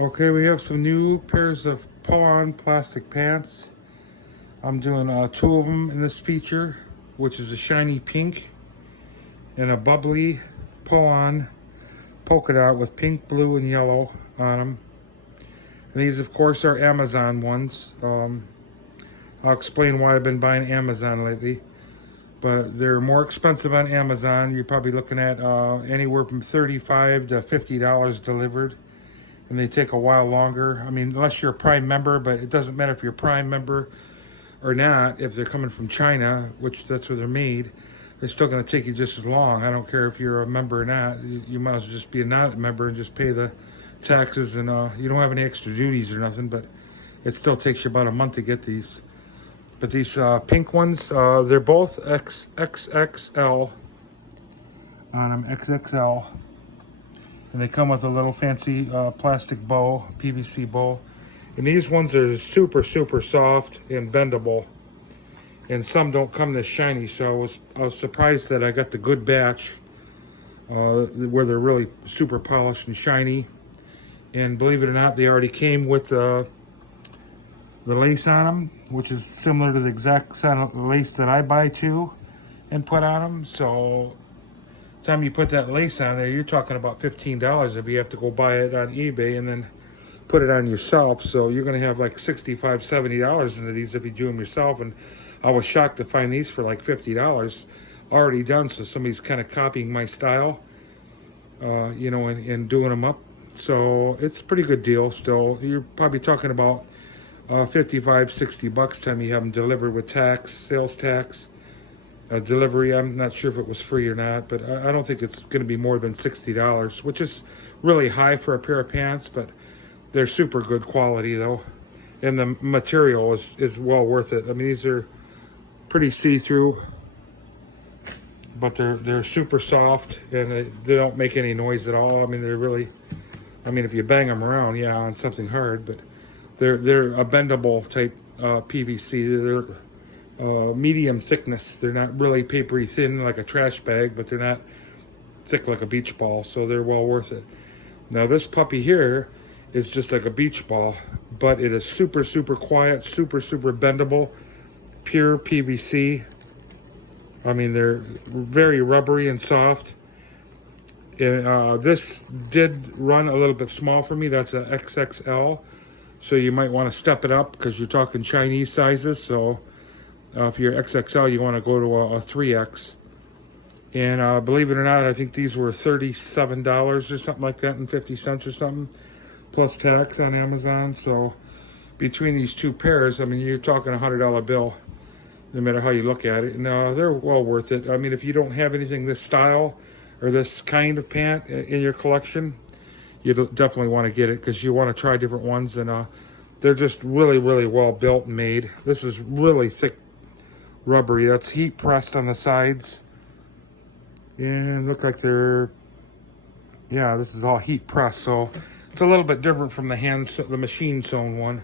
Okay, we have some new pairs of pull-on plastic pants. I'm doing two of them in this feature, which is a shiny pink and a bubbly pull-on polka dot with pink, blue, and yellow on them. And these, of course, are Amazon ones. I'll explain why I've been buying Amazon lately. But they're more expensive on Amazon. You're probably looking at anywhere from $35 to $50 delivered. And they take a while longer. I mean, unless you're a Prime member, but it doesn't matter if you're a Prime member or not. If they're coming from China, which that's where they're made, they're still going to take you just as long. I don't care if you're a member or not. You might as well just be a non-member and just pay the taxes, and you don't have any extra duties or nothing, but it still takes you about a month to get these. But these pink ones, they're both XXL on them, XXL. And they come with a little fancy plastic bow, PVC bow. And these ones are super, super soft and bendable. And some don't come this shiny, so I was surprised that I got the good batch where they're really super polished and shiny. And believe it or not, they already came with the lace on them, which is similar to the exact kind of lace that I buy too and put on them. So time you put that lace on there, you're talking about $15 if you have to go buy it on eBay and then put it on yourself. So you're going to have like $65, $70 into these if you do them yourself. And I was shocked to find these for like $50 already done. So somebody's kind of copying my style, you know, and doing them up. So it's a pretty good deal still. You're probably talking about $55, $60 time you have them delivered with tax, sales tax. Delivery, I'm not sure if it was free or not, but I don't think it's going to be more than $60, which is really high for a pair of pants, but they're super good quality though. And the material is well worth it. I mean, these are pretty see-through, but they're super soft, and they don't make any noise at all. I mean, they're really, I mean, if you bang them around, yeah, on something hard, but they're a bendable type PVC. They're medium thickness. They're not really papery thin like a trash bag, but they're not thick like a beach ball, so they're well worth it. Now this puppy here is just like a beach ball, but it is super, super quiet, super, super bendable, pure PVC. I mean, they're very rubbery and soft. And this did run a little bit small for me. That's a XXL, so you might want to step it up because you're talking Chinese sizes. So if you're XXL, you want to go to a 3X. And believe it or not, I think these were $37 or something like that, and 50 cents or something, plus tax on Amazon. So between these two pairs, I mean, you're talking $100 bill, no matter how you look at it. And they're well worth it. I mean, if you don't have anything this style or this kind of pant in your collection, you definitely want to get it because you want to try different ones. And they're just really, really well built and made. This is really thick, rubbery. That's heat pressed on the sides, and look like they're, yeah, this is all heat pressed, so it's a little bit different from the machine sewn one.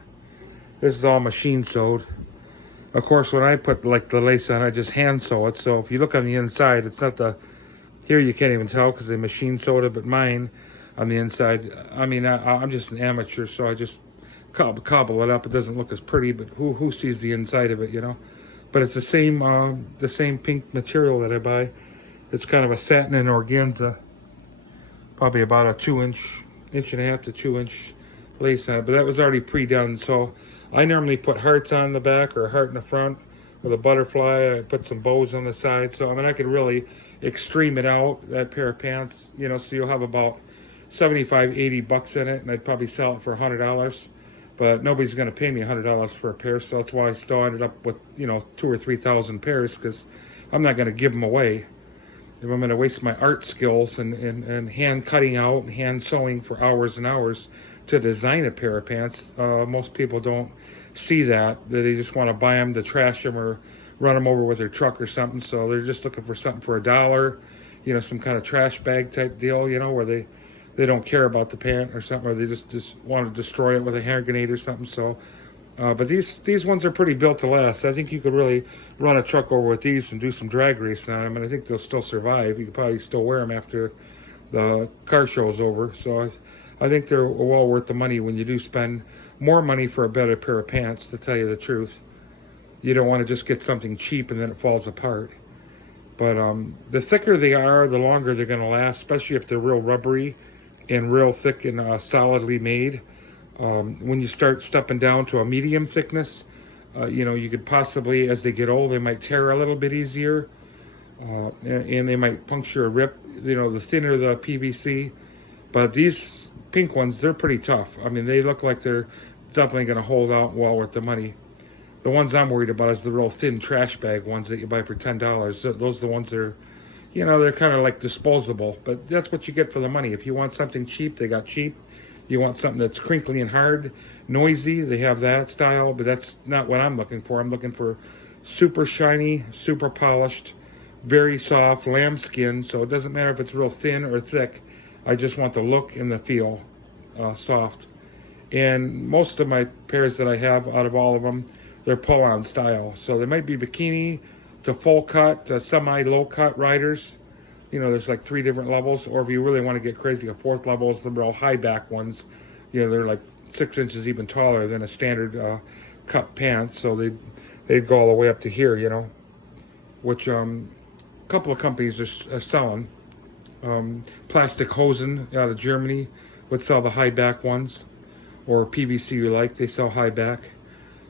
This is all machine sewed. Of course, when I put like the lace on, I just hand sew it. So if you look on the inside, it's not the, here you can't even tell because they machine sewed it, but mine on the inside, I mean, I'm just an amateur, so I just cobble it up. It doesn't look as pretty, but who sees the inside of it, you know? But it's the same pink material that I buy. It's kind of a satin and organza. Probably about a inch and a half to 2 inch lace on it. But that was already pre-done. So I normally put hearts on the back or a heart in the front with a butterfly. I put some bows on the side. So I mean, I could really extreme it out, that pair of pants. You know, so you'll have about $75, $80 in it. And I'd probably sell it for $100. But nobody's going to pay me $100 for a pair, so that's why I still ended up with, you know, 2,000 or 3,000 pairs, because I'm not going to give them away. If I'm going to waste my art skills and hand cutting out and hand sewing for hours and hours to design a pair of pants, most people don't see that. They just want to buy them to trash them or run them over with their truck or something. So they're just looking for something for $1, you know, some kind of trash bag type deal, you know, where they don't care about the pant or something, or they just want to destroy it with a hand grenade or something. So, but these ones are pretty built to last. I think you could really run a truck over with these and do some drag racing on them, and I think they'll still survive. You could probably still wear them after the car show's over. So I think they're well worth the money when you do spend more money for a better pair of pants, to tell you the truth. You don't want to just get something cheap and then it falls apart. But the thicker they are, the longer they're going to last, especially if they're real rubbery and real thick and solidly made. When you start stepping down to a medium thickness, you could possibly, as they get old, they might tear a little bit easier. And they might puncture a rip, the thinner the PVC. But these pink ones, they're pretty tough. I mean, they look like they're definitely going to hold out well worth the money. The ones I'm worried about is the real thin trash bag ones that you buy for $10. Those are the ones that are, they're kind of like disposable. But that's what you get for the money. If you want something cheap, they got cheap. You want something that's crinkly and hard, noisy, they have that style. But that's not what I'm looking for. I'm looking for super shiny, super polished, very soft lambskin. So it doesn't matter if it's real thin or thick. I just want the look and the feel soft. And most of my pairs that I have, out of all of them, they're pull-on style. So they might be bikini to full cut, to semi-low cut riders. There's like 3 different levels. Or if you really want to get crazy, a 4th level is the real high back ones. They're like 6 inches even taller than a standard cut pants. So they'd go all the way up to here, which a couple of companies are selling. Plastic Hosen out of Germany would sell the high back ones, or PVC you like, they sell high back.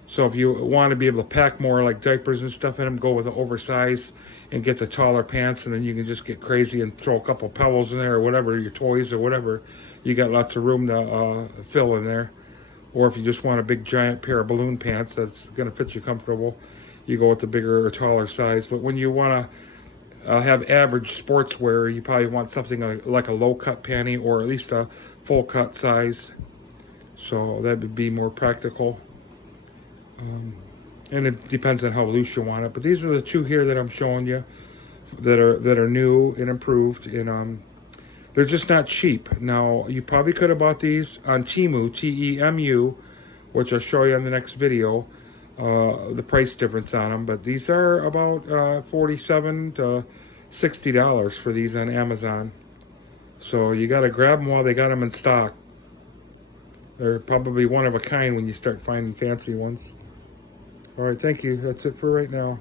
So if you want to be able to pack more like diapers and stuff in them, go with the oversized and get the taller pants, and then you can just get crazy and throw a couple pillows in there or whatever, your toys or whatever. You got lots of room to fill in there. Or if you just want a big giant pair of balloon pants that's going to fit you comfortable, you go with the bigger or taller size. But when you want to have average sportswear, you probably want something like a low cut panty, or at least a full cut size. So that would be more practical. And it depends on how loose you want it. But these are the 2 here that I'm showing you that are new and improved, and they're just not cheap. Now, you probably could have bought these on Temu, T-E-M-U, which I'll show you in the next video, the price difference on them. But these are about $47 to $60 for these on Amazon. So you got to grab them while they got them in stock. They're probably one of a kind when you start finding fancy ones. All right, thank you. That's it for right now.